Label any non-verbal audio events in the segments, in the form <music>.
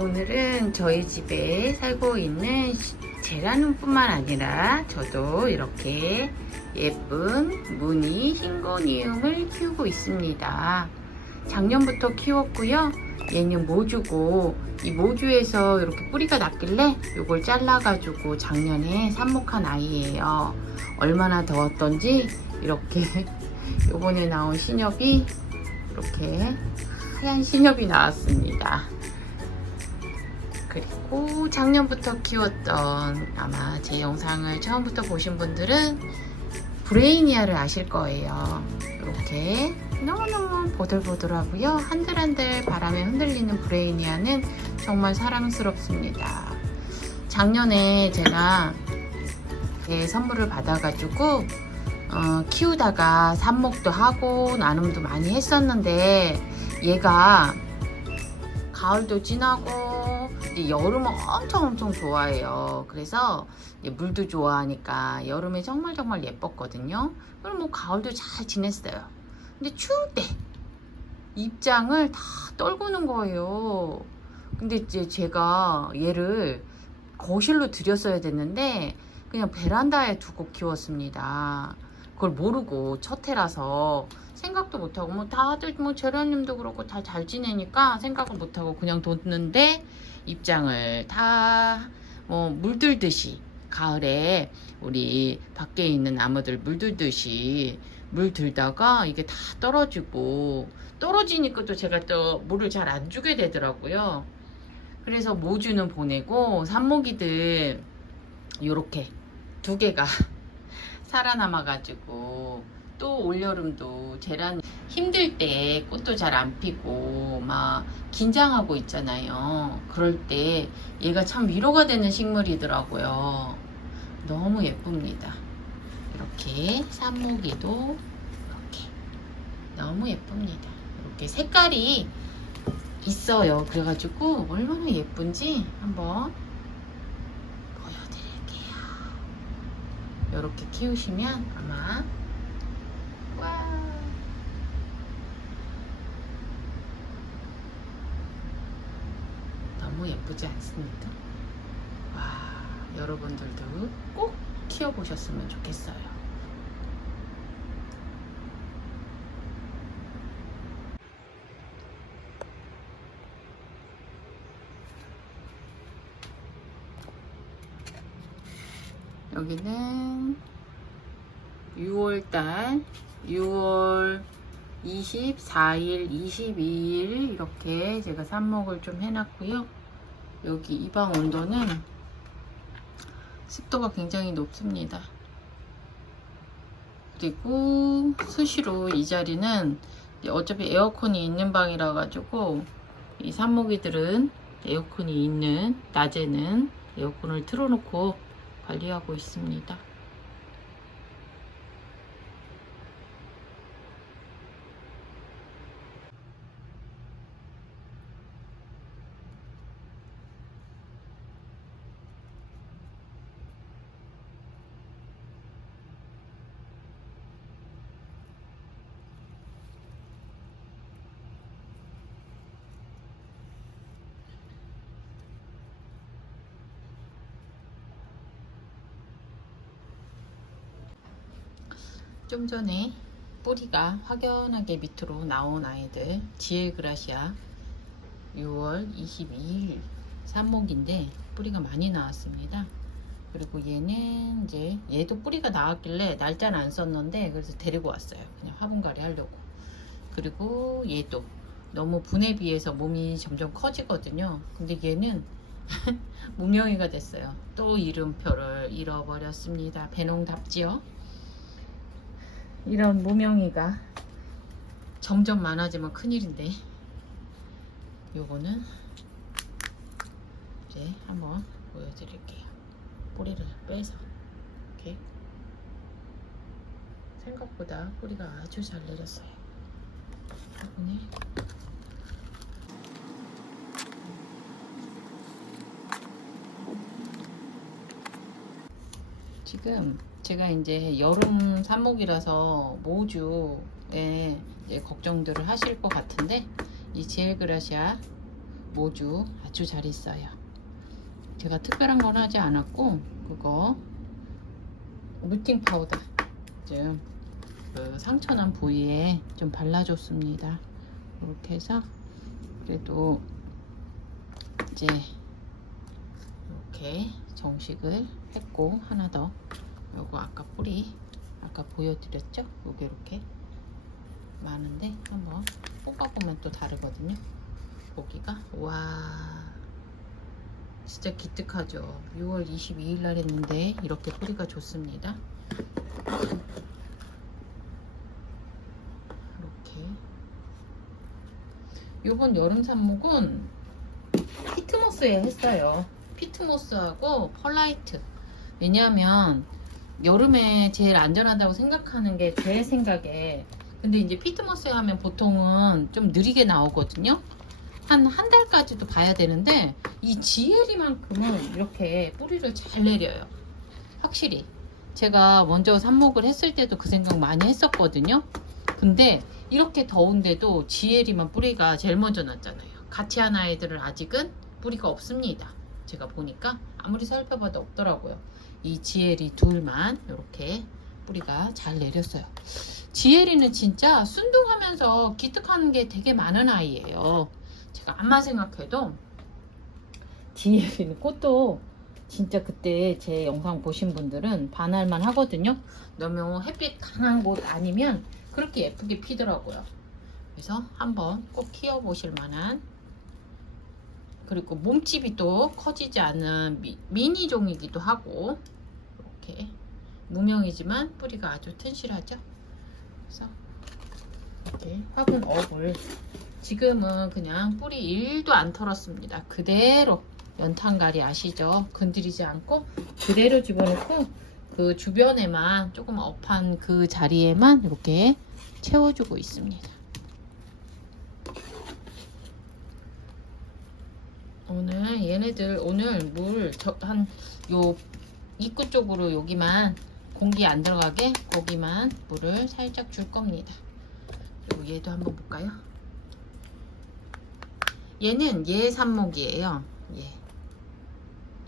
오늘은 저희 집에 살고 있는 제라늄뿐만 아니라 저도 이렇게 예쁜 무늬 싱고니움을 키우고 있습니다. 작년부터 키웠고요. 얘는 모주고 이 모주에서 이렇게 뿌리가 났길래 이걸 잘라가지고 작년에 삽목한 아이예요. 얼마나 더웠던지 이렇게 <laughs> 요번에 나온 신엽이 이렇게 하얀 신엽이 나왔습니다. 그리고 작년부터 키웠던 아마 제 영상을 처음부터 보신 분들은 브레이니아를 아실 거예요. 이렇게 너무너무 보들보들하고요. 한들한들 바람에 흔들리는 브레이니아는 정말 사랑스럽습니다. 작년에 제가 예, 선물을 받아가지고 어, 키우다가 삽목도 하고 나눔도 많이 했었는데 얘가 가을도 지나고 여름은 엄청 엄청 좋아해요. 그래서 물도 좋아하니까 여름에 정말 정말 예뻤거든요. 그럼 뭐 가을도 잘 지냈어요. 근데 추울 때 입장을 다 떨구는 거예요. 근데 이제 제가 얘를 거실로 들였어야 됐는데 그냥 베란다에 두고 키웠습니다. 그걸 모르고 첫 해라서 생각도 못하고 뭐 다들 뭐 재련님도 그렇고 다 잘 지내니까 생각을 못하고 그냥 뒀는데 입장을 다 뭐 물들듯이 가을에 우리 밖에 있는 나무들 물들듯이 물 들다가 이게 다 떨어지고 떨어지니까 또 제가 또 물을 잘 안 주게 되더라고요. 그래서 모주는 보내고 산모기들 요렇게 두 개가 <laughs> 살아남아 가지고 또 올여름도 제란 힘들 때 꽃도 잘 안 피고 막 긴장하고 있잖아요. 그럴 때 얘가 참 위로가 되는 식물이더라고요. 너무 예쁩니다. 이렇게 산모기도 이렇게 너무 예쁩니다. 이렇게 색깔이 있어요. 그래가지고 얼마나 예쁜지 한번 보여드릴게요. 이렇게 키우시면 아마 와 너무 예쁘지 않습니까? 와 여러분들도 꼭 키워보셨으면 좋겠어요. 여기는 6월달 6월 24일, 22일 이렇게 제가 삽목을 좀 해놨고요. 여기 이 방 온도는 습도가 굉장히 높습니다. 그리고 수시로 이 자리는 어차피 에어컨이 있는 방이라 가지고 이 삽목이들은 에어컨이 있는 낮에는 에어컨을 틀어놓고 관리하고 있습니다. 좀 전에 뿌리가 확연하게 밑으로 나온 아이들 지엘그라시아 6월 22일 삽목인데 뿌리가 많이 나왔습니다. 그리고 얘는 이제 얘도 뿌리가 나왔길래 날짜는 안 썼는데 그래서 데리고 왔어요. 그냥 화분갈이 하려고. 그리고 얘도 너무 분에 비해서 몸이 점점 커지거든요. 근데 얘는 <laughs> 무명이가 됐어요. 또 이름표를 잃어버렸습니다. 배농답지요. 이런 무명이가. 점점 많아지면 큰일인데. 요거는 이제 한번 보여드릴게요. 뿌리를 빼서 이렇게. 생각보다 뿌리가 아주 잘 내렸어요. 화분에 지금 제가 이제 여름 삽목이라서 모주에 걱정들을 하실 것 같은데 이 제일그라시아 모주 아주 잘 있어요. 제가 특별한 건 하지 않았고 그거 루팅 파우더 좀그 상처난 부위에 좀 발라줬습니다. 이렇게 해서 그래도 이제 이렇게 정식을 했고 하나 더 보여드렸죠? 요게 이렇게 많은데 한번 뽑아보면 또 다르거든요. 보기가 와 진짜 기특하죠. 6월 22일 날 했는데 이렇게 뿌리가 좋습니다. 이렇게 요번 여름 삽목은 피트모스에 했어요. 피트모스하고 펄라이트. 왜냐하면 여름에 제일 안전하다고 생각하는 게 제 생각에 근데 이제 피트모스에 하면 보통은 좀 느리게 나오거든요. 한 한 달까지도 봐야 되는데 이 지에리만큼은 이렇게 뿌리를 잘 내려요. 확실히 제가 먼저 삽목을 했을 때도 그 생각 많이 했었거든요. 근데 이렇게 더운데도 지에리만 뿌리가 제일 먼저 났잖아요. 같이 한 아이들은 아직은 뿌리가 없습니다. 제가 보니까 아무리 살펴봐도 없더라고요. 이 지에리 둘만 이렇게 뿌리가 잘 내렸어요. 지에리는 진짜 순둥하면서 기특하는 게 되게 많은 아이예요. 제가 암만 생각해도 지에리는 꽃도 진짜 그때 제 영상 보신 분들은 반할만 하거든요. 너무 햇빛 강한 곳 아니면 그렇게 예쁘게 피더라고요. 그래서 한번 꼭 키워보실 만한 그리고 몸집이 또 커지지 않는 미, 미니 종이기도 하고 이렇게 무명이지만 뿌리가 아주 튼실하죠. 그래서 이렇게 화분 업을 지금은 그냥 뿌리 1도 안 털었습니다. 그대로 연탄가리 아시죠? 건드리지 않고 그대로 집어넣고 그 주변에만 조금 업한 그 자리에만 이렇게 채워주고 있습니다. 오늘 얘네들 오늘 물 한 요 입구 쪽으로 여기만 공기 안 들어가게 거기만 물을 살짝 줄 겁니다. 그리고 얘도 한번 볼까요? 얘는 얘 삽목이에요. 얘.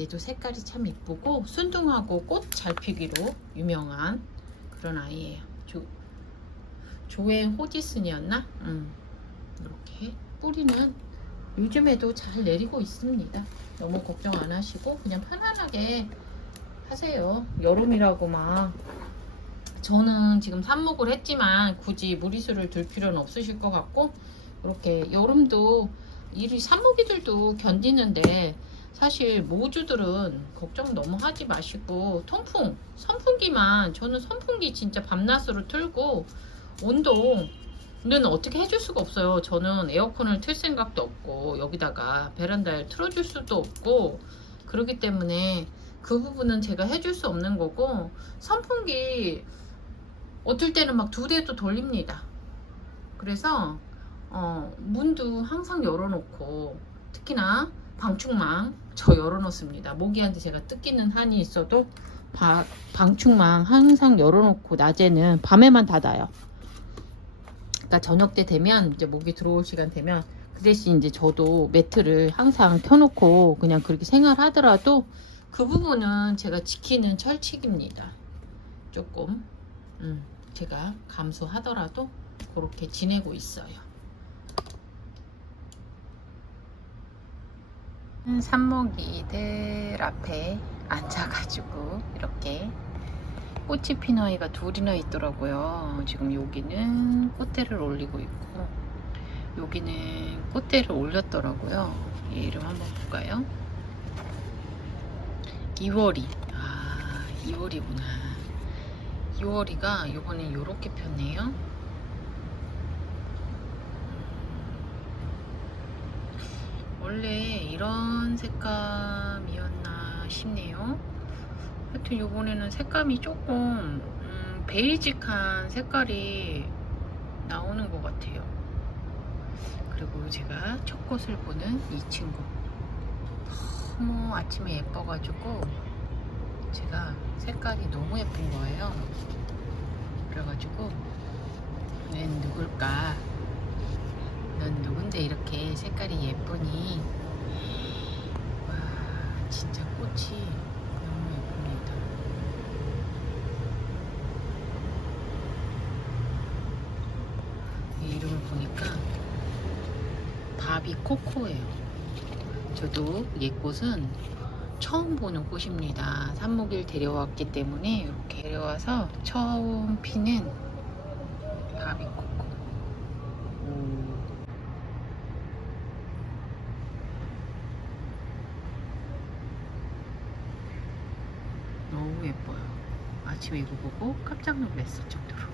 얘도 색깔이 참 이쁘고 순둥하고 꽃 잘 피기로 유명한 그런 아이예요. 조, 조엔 호지슨이었나? 음. 이렇게 뿌리는 요즘에도 잘 내리고 있습니다. 너무 걱정 안 하시고 그냥 편안하게 하세요. 여름이라고 막 저는 지금 삽목을 했지만 굳이 무리수를 둘 필요는 없으실 것 같고 이렇게 여름도 이 삽목이들도 견디는데 사실 모주들은 걱정 너무 하지 마시고 통풍 선풍기만 저는 선풍기 진짜 밤낮으로 틀고 온도 는 어떻게 해줄 수가 없어요. 저는 에어컨을 틀 생각도 없고 여기다가 베란다에 틀어줄 수도 없고 그렇기 때문에 그 부분은 제가 해줄 수 없는 거고 선풍기 어떨 때는 막 두 대도 돌립니다. 그래서 어, 문도 항상 열어놓고 특히나 방충망 저 열어놓습니다. 모기한테 제가 뜯기는 한이 있어도 바, 방충망 항상 열어놓고 낮에는 밤에만 닫아요. 그러니까 저녁 때 되면 이제 모기 들어올 시간 되면 그 대신 이제 저도 매트를 항상 켜놓고 그냥 그렇게 생활하더라도 그 부분은 제가 지키는 철칙입니다. 조금 음, 제가 감수하더라도 그렇게 지내고 있어요. 산모기들 앞에 앉아가지고 이렇게 꽃이 핀 아이가 둘이나 있더라고요. 지금 여기는 꽃대를 올리고 있고 여기는 꽃대를 올렸더라고요. 얘 이름 한번 볼까요? 이월이 아 이월이구나. 이월이가 이번엔 이렇게 폈네요. 원래 이런 색감이었나 싶네요. 하여튼 요번에는 색감이 조금 음, 베이직한 색깔이 나오는 것 같아요. 그리고 제가 첫 꽃을 보는 이 친구 너무 아침에 예뻐가지고 제가 색깔이 너무 예쁜 거예요. 그래가지고 넌 누굴까? 넌 누군데 이렇게 색깔이 예쁘니? 진짜 꽃이 너무 예쁩니다. 이 이름을 보니까 바비 코코예요. 저도 옛꽃은 처음 보는 꽃입니다. 산목일 데려왔기 때문에 이렇게 데려와서 처음 피는 바비 코코. 오. 너무 예뻐요. 아침에 이거 보고 깜짝 놀랐을 정도로.